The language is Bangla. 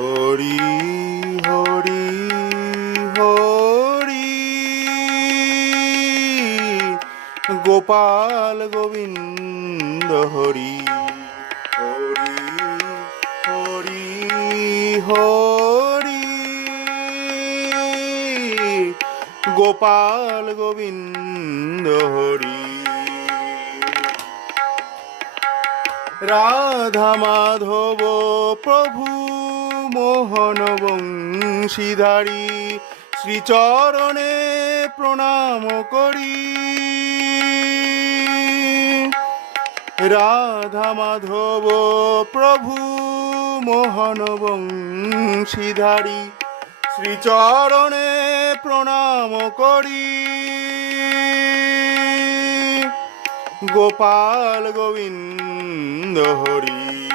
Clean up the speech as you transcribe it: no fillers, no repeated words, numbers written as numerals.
হরি হরি হরি, গোপাল গোবিন্দ হরি হরি হরি হরি, গোপাল গোবিন্দ হরি। রাধা মাধব প্রভু মোহন বংশীধারী, শ্রীচরণে প্রণাম করি। রাধা মাধব প্রভু মোহন বংশীধারী, শ্রীচরণে প্রণাম করি। গোপাল গোবিন্দ হরি।